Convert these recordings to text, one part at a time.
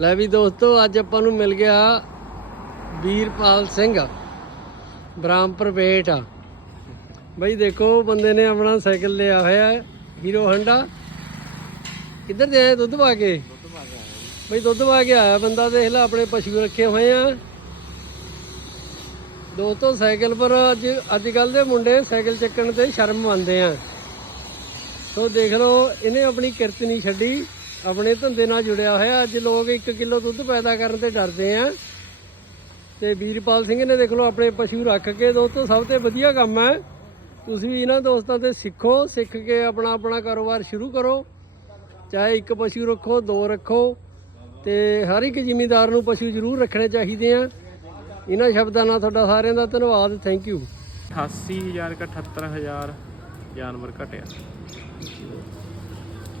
ਲੈ ਵੀ ਦੋਸਤੋ, ਅੱਜ ਆਪਾਂ ਨੂੰ ਮਿਲ ਗਿਆ ਵੀਰਪਾਲ ਸਿੰਘ, ਬ੍ਰਾਹਮਪੁਰ ਵੇਟ ਬਈ ਦੇਖੋ, ਬੰਦੇ ਨੇ ਆਪਣਾ ਸਾਈਕਲ ਲਿਆ ਹੋਇਆ ਹੈ ਹੀਰੋ ਹੰਡਾ ਕਿੱਧਰ ਦੇ ਆਏ ਦੁੱਧ ਪਾ ਕੇ? ਬਈ ਦੁੱਧ ਪਾ ਕੇ ਆਇਆ ਬੰਦਾ, ਦੇਖ ਲੈ, ਆਪਣੇ ਪਸ਼ੂ ਰੱਖੇ ਹੋਏ ਆ। ਦੋਸਤੋ, ਸਾਈਕਲ ਪਰ ਅੱਜ ਅੱਜ ਕੱਲ ਦੇ ਮੁੰਡੇ ਸਾਈਕਲ ਚੱਕਣ ਤੇ ਸ਼ਰਮ ਮੰਨਦੇ ਆ। ਸੋ ਦੇਖ ਲਓ, ਇਹਨੇ ਆਪਣੀ ਕਿਰਤ ਨਹੀਂ ਛੱਡੀ। ਆਪਣੇ ਧੰਦੇ ਨਾਲ ਜੁੜਿਆ ਹੋਇਆ। ਅੱਜ ਲੋਕ 1 ਕਿਲੋ ਦੁੱਧ ਪੈਦਾ ਕਰਨ ਤੇ ਡਰਦੇ ਆ। ਤੇ ਵੀਰਪਾਲ ਸਿੰਘ ਨੇ ਦੇਖ ਲਓ ਆਪਣੇ ਪਸ਼ੂ ਰੱਖ ਕੇ ਦੋਸਤੋ ਸਭ ਤੋਂ ਵਧੀਆ ਕੰਮ ਹੈ। ਤੁਸੀਂ ਵੀ ਇਹਨਾਂ ਦੋਸਤਾਂ ਤੇ ਸਿੱਖੋ ਸਿੱਖ ਕੇ ਆਪਣਾ ਆਪਣਾ ਕਾਰੋਬਾਰ ਸ਼ੁਰੂ ਕਰੋ। ਚਾਹੇ ਇੱਕ ਪਸ਼ੂ ਰੱਖੋ ਦੋ ਰੱਖੋ। ਤੇ ਹਰ ਇੱਕ ਜ਼ਿਮੀਂਦਾਰ ਨੂੰ ਪਸ਼ੂ ਜ਼ਰੂਰ ਰੱਖਣੇ ਚਾਹੀਦੇ ਆ। ਇਹਨਾਂ ਸ਼ਬਦਾਂ ਨਾਲ ਤੁਹਾਡਾ ਸਾਰਿਆਂ ਦਾ ਧੰਨਵਾਦ। ਥੈਂਕ ਯੂ 88000 ਕਾ 78000 ਜਾਨਵਰ ਘਟਿਆ।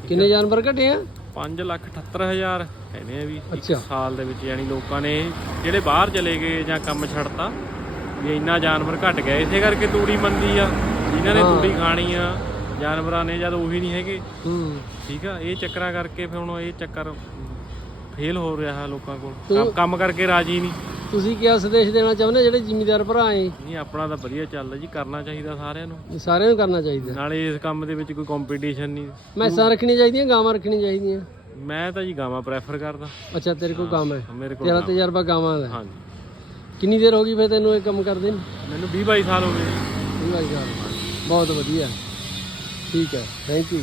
ਕਿੰਨੇ ਜਾਨਵਰ ਘਟੇ ਆ? 5 ਲੱਖ 78000 ਕਹਿੰਦੇ ਆ ਵੀ ਇੱਕ ਅੱਛਾ। ਸਾਲ ਦੇ ਵਿੱਚ ਯਾਨੀ ਲੋਕਾਂ ਨੇ ਜਿਹੜੇ ਬਾਹਰ ਚਲੇ ਗਏ ਜਾਂ ਕੰਮ ਛੱਡਤਾ ਵੀ ਇੰਨਾ ਜਾਨਵਰ ਘਟ ਗਿਆ। ਇਸੇ ਕਰਕੇ ਤੂੜੀ ਮੰਦੀ ਆ। ਜਿਨ੍ਹਾਂ ਨੇ ਹਾਂ। ਤੂੜੀ ਖਾਣੀ ਆ ਜਾਨਵਰਾਂ ਨੇ ਜਦ ਉਹੀ ਨਹੀਂ ਹੈਗੇ। ਹੂੰ। ਠੀਕ ਆ ਇਹ ਚੱਕਰਾਂ ਕਰਕੇ ਫਿਰ ਹੁਣ ਇਹ ਚੱਕਰ ਫੇਲ ਹੋ ਰਿਹਾ ਲੋਕਾਂ ਕੋਲ। ਕੰਮ ਕਰਕੇ ਰਾਜੀ ਨਹੀਂ। ਤੁਸੀਂ ਕੀ ਸੰਦੇਸ਼ ਦੇਣਾ ਚਾਹੁੰਦੇ ਜਿਹੜੇ ਜ਼ਿਮੀਂਦਾਰ ਭਰਾ ਏ ਨਹੀਂ ਆਪਣਾ ਤਾਂ ਵਧੀਆ ਚੱਲਦਾ ਜੀ ਕਰਨਾ ਚਾਹੀਦਾ ਸਾਰਿਆਂ ਨੂੰ। ਇਹ ਸਾਰਿਆਂ ਨੂੰ ਕਰਨਾ ਚਾਹੀਦਾ। ਨਾਲੇ ਇਸ ਕੰਮ ਦੇ ਵਿੱਚ ਕੋਈ ਕੰਪੀਟੀਸ਼ਨ ਨਹੀਂ। ਮੈਸਾਂ ਰੱਖਣੀਆਂ ਚਾਹੀਦੀਆਂ ਗਾਵਾਂ ਰੱਖਣੀਆਂ ਚਾਹੀਦੀਆਂ? ਮੈਂ ਤਾਂ ਜੀ ਗਾਵਾਂ ਪ੍ਰੈਫਰ ਕਰਦਾ। ਅੱਛਾ ਤੇਰੇ ਕੋਲ ਕੰਮ ਹੈ। ਮੇਰੇ ਕੋਲ ਤੇਰਾ ਗਾਵਾਂ। ਤਜਰਬਾ ਗਾਵਾਂ ਦਾ ਹੈ। ਹਾਂਜੀ। ਕਿੰਨੀ ਦੇਰ ਹੋ ਗਈ ਫੇ ਤੈਨੂੰ ਇਹ ਕੰਮ ਕਰਦੇ ਨੂੰ? ਮੈਨੂੰ 20 22 ਸਾਲ ਹੋ ਗਏ। ਜੀ। ਬਹੁਤ ਵਧੀਆ। ਠੀਕ ਹੈ। Thank you